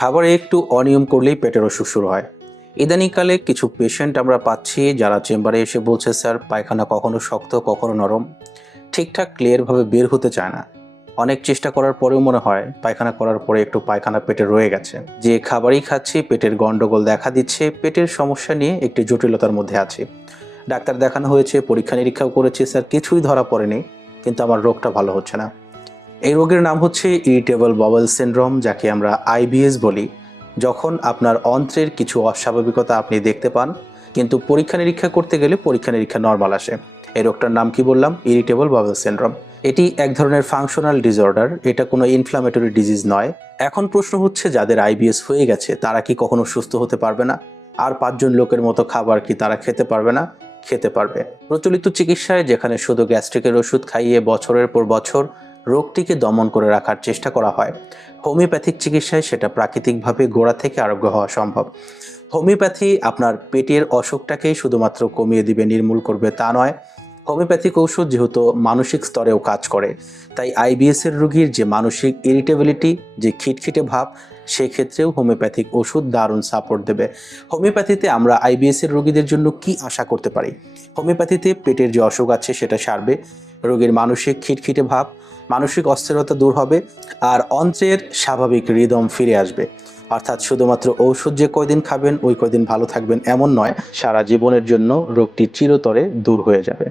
খাবারে একটু অনিয়ম করলেই পেটের অসুখ শুরু হয়। ইদানিংকালে কিছু পেশেন্ট আমরা পাচ্ছি যারা চেম্বারে এসে বলছে, স্যার পায়খানা কখনো শক্ত কখনো নরম, ঠিকঠাক ক্লিয়ারভাবে বের হতে চায় না। অনেক চেষ্টা করার পরেও মনে হয় পায়খানা করার পরে একটু পায়খানা পেটে রয়ে গেছে। যে খাবারই খাচ্ছি পেটের গন্ডগোল দেখা দিচ্ছে, পেটের সমস্যা নিয়ে একটি জটিলতার মধ্যে আছি। ডাক্তার দেখানো হয়েছে, পরীক্ষা নিরীক্ষাও করেছে, স্যার কিছুই ধরা পড়েনি, কিন্তু আমার রোগটা ভালো হচ্ছে না। এই রোগের নাম হচ্ছে ইরিটেবল বাউল সিনড্রোম, যাকে আমরা আইবিএস বলি। যখন আপনার অন্ত্রের কিছু অস্বাভাবিকতা আপনি দেখতে পান, কিন্তু পরীক্ষা নিরীক্ষা করতে গেলে পরীক্ষা নিরীক্ষা নর্মাল আসে। এই রোগটার নাম কি বললাম? Irritable bowel syndrome. এটি এক ধরনের ফাংশনাল ডিসঅর্ডার, এটা কোনো ইনফ্লামেটরি ডিজিজ নয়। এখন প্রশ্ন হচ্ছে, যাদের আইবিএস হয়ে গেছে তারা কি কখনো সুস্থ হতে পারবে না? আর 5 জন লোকের মতো খাবার কি তারা খেতে পারবে না? খেতে পারবে। প্রচলিত চিকিৎসায় যেখানে শুধু গ্যাস্ট্রিকের ওষুধ খাইয়ে বছরের পর বছর রোগটিকে দমন করে রাখার চেষ্টা করা হয়, হোমিওপ্যাথিক চিকিৎসায় সেটা প্রাকৃতিকভাবে গোড়া থেকে আরোগ্য হওয়া সম্ভব। হোমিওপ্যাথি আপনার পেটের অসুখটাকেই শুধুমাত্র কমিয়ে দিবে, নির্মূল করবে তা নয়। হোমিওপ্যাথিক ঔষধ যেহেতু মানসিক স্তরেও কাজ করে, তাই আইবিএস এর রোগীর যে মানসিক ইরিটেবিলিটি, যে খিটখিটে ভাব, সেক্ষেত্রেও হোমিওপ্যাথিক ওষুধ দারুণ সাপোর্ট দেবে। হোমিওপ্যাথিতে আমরা আইবিএস এর রোগীদের জন্য কি আশা করতে পারি? হোমিওপ্যাথিতে পেটের যে অসুখ আছে সেটা সারবে, রোগীর মানসিক খিটখিটে ভাব, মানসিক অস্থিরতা দূর হবে, আর অন্ত্রের স্বাভাবিক রিদম ফিরে আসবে। অর্থাৎ শুধুমাত্র ঔষধ যে কয়দিন খাবেন ওই কয়দিন ভালো থাকবেন এমন নয়, সারা জীবনের জন্য রোগটি চিরতরে দূর হয়ে যাবে।